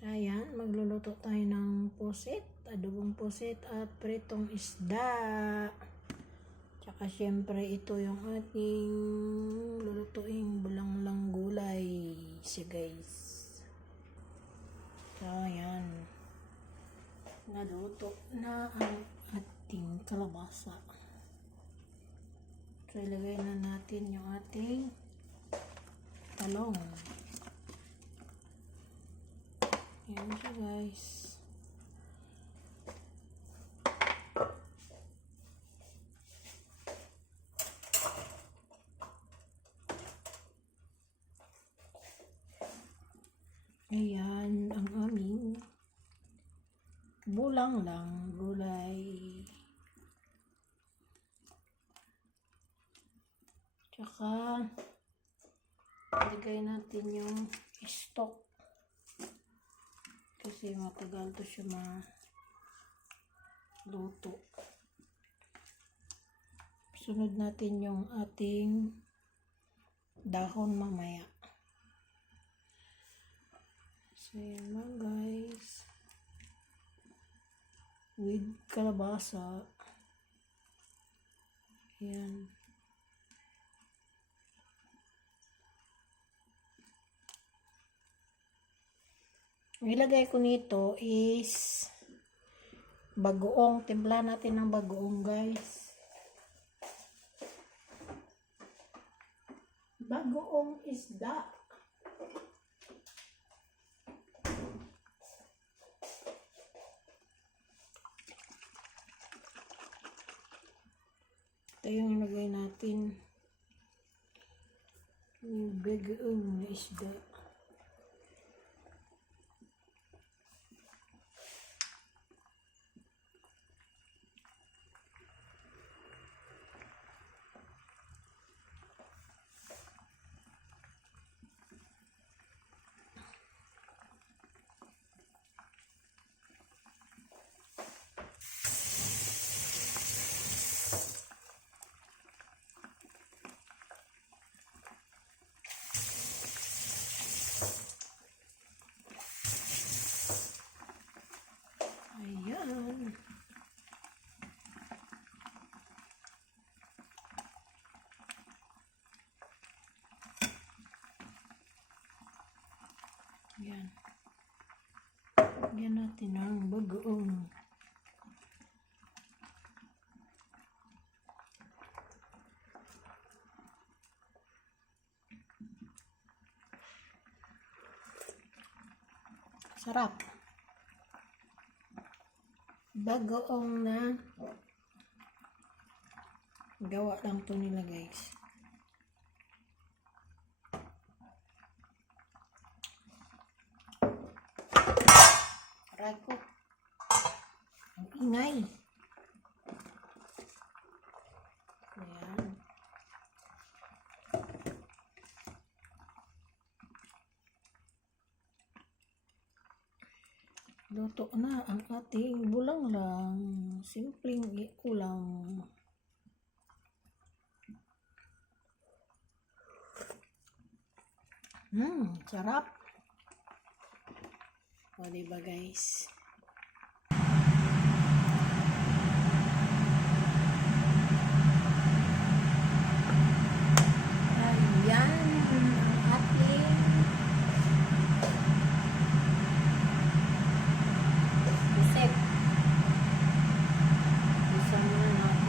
Ayan, magluluto tayo ng pusit, adobong pusit at pritong isda. Tsaka syempre ito yung ating lulutuing bulanglang gulay siya guys. So ayan, naluto na ang ating kalabasa. So ilagay na natin yung ating talong. Ayan siya guys. Ayan ang aming bulang lang gulay. Tsaka ilagay natin yung stock kasi matagal to siya maluto. Sunod natin yung ating dahon mamaya. So yan lang guys, with kalabasa. Ayan. Ilagay ko nito is bagoong. Timpla natin ng bagoong guys. Bagoong isda. Ito yung ilagay natin. Yung bagoong na isda. Ayan. Ayan. Lagyan natin ang bagoong. Sarap. Bagoong na gawa lang to nila guys. Aray ko. Ang ingay. Ayan. Luto na ang ating bulanglang simpleng ulam. Sarap. O diba guys? Ayan ang ating pusit. Isa na natin.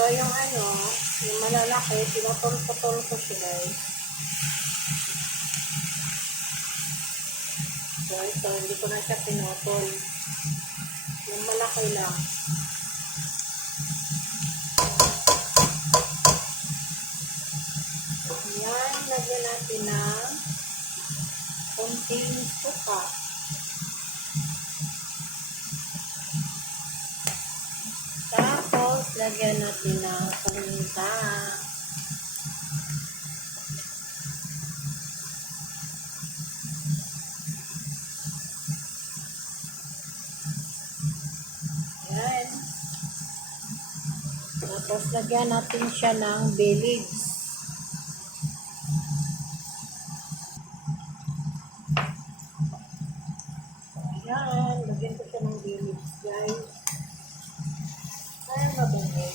So, yung ano, yung malalaki, pinatol-potol ko siya, guys. So, ito, hindi ko na siya pinotol. Yung malaki lang. Yan, lagyan natin ng konting suka. Tapos, lagyan natin ng paminta. Yan. Tapos, lagyan natin siya ng bay leaves. Yan. Lagyan ko siya ng bay leaves, guys. Ay, mabango.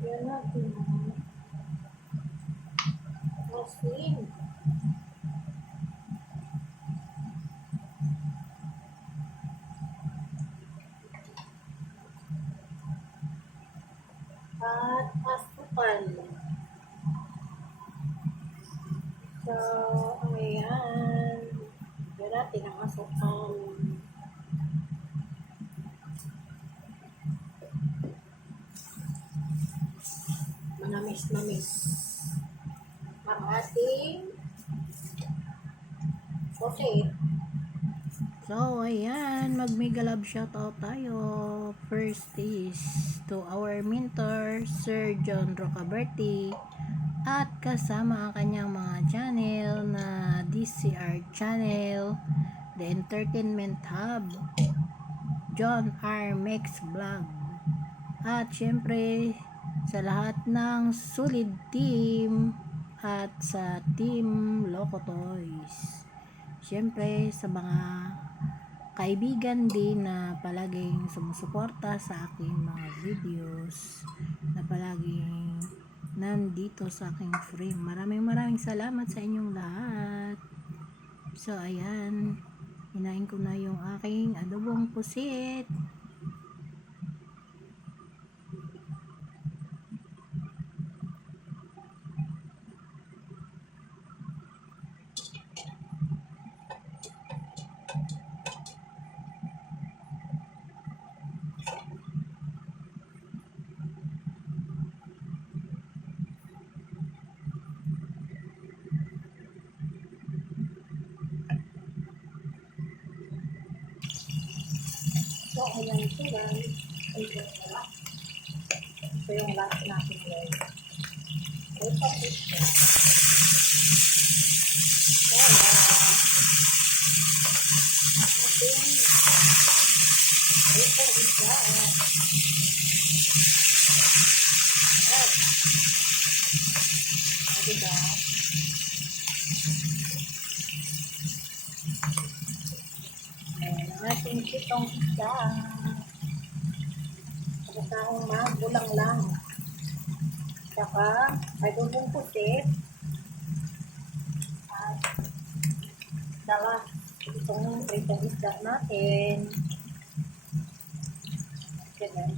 Lagyan natin ng asin. At asukal. So, ayan. Lagyan natin ang asukal. Manamis-namis. Ang ating pusit. So, ayan. Mag-mega love shoutout tayo. First is to our mentor, Sir John Rocaberti. At kasama ang kanyang mga channel na DCR Channel, The Entertainment Hub, John R. Mix Vlog. At syempre, sa lahat ng solid team at sa Team Loco Toys. Syempre, sa mga kaibigan din na palaging sumusuporta sa aking mga videos, na palaging nandito sa aking frame. Maraming salamat sa inyong lahat. So, ayan. Hinain ko na yung aking adobong pusit. So, ayan ito guys. Ito yung last natin guys. Ito isa. Ito isa. Diba? Ayan ang ating pitong isa. Kasahong magulang lang. Saka, adobong pusit. At dala itong pritong isda natin. Ganun.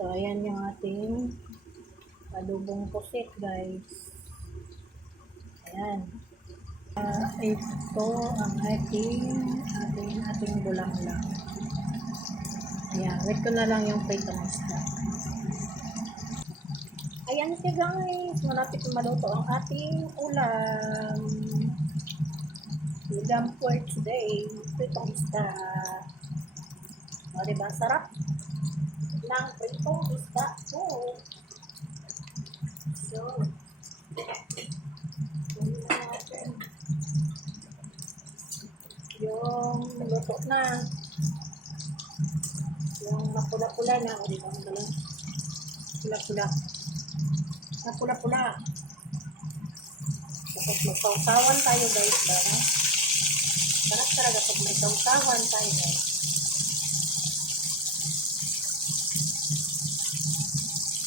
So, ayan yung ating adobong pusit, guys. Ayan. Ito ang ating bulang lang. Ayan. Wait ko na lang yung pritong isda. Ayan siya, guys. Malapit na maluto ang ating ulam. Ulam for today. Pritong isda. O, diba? Sarap ng pritong isda po. So, luto na. Yung mapula-pula na, o dito ang galang. Pula-pula. Mapula-pula. Tapos magsaw-sawan tayo guys. Diba? Sarap talaga pag may saw-sawan tayo guys.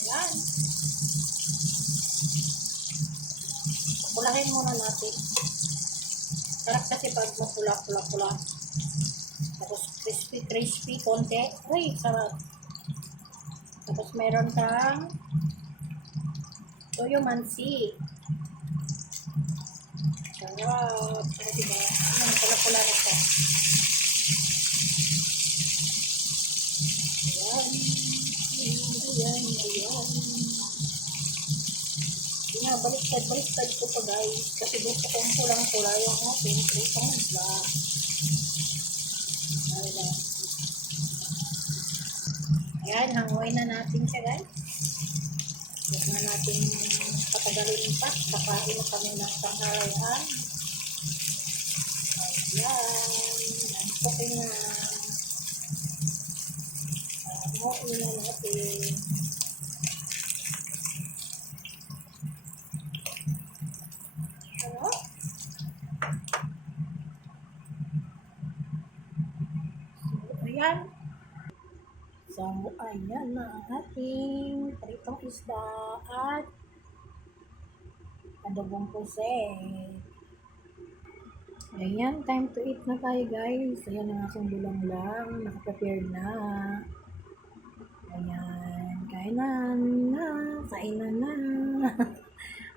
Ayan. Pulahin muna natin. Sarap kasi pag mapula-pula-pula. Tapos crispy konti. Uy, sarap. Tapos meron kang toyo mansi. Sarap. Sarap diba? Ayan, pula-pula na siya. Ayan. Ayan, ayan. Ayan, baliktad ko pa guys. Kasi gusto kong pulang-pula yung ating pritong isda. Ayan. Ayan, hanguin na natin siya guys. Huwag na natin patagalin pa. Kakain na kami ng tanghalian. Ayan. Antokin na. Hanguin na natin. Ano? So, ayan. So, ayan na ang ating pritong isda at adobong puset. Ayan, time to eat na tayo guys. Ayan ang aking bulang lang. Nakaprepare na. Ayan, kainan na.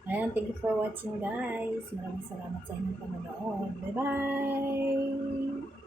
Ayan, thank you for watching guys. Maraming salamat sa inyong panonood. Bye-bye!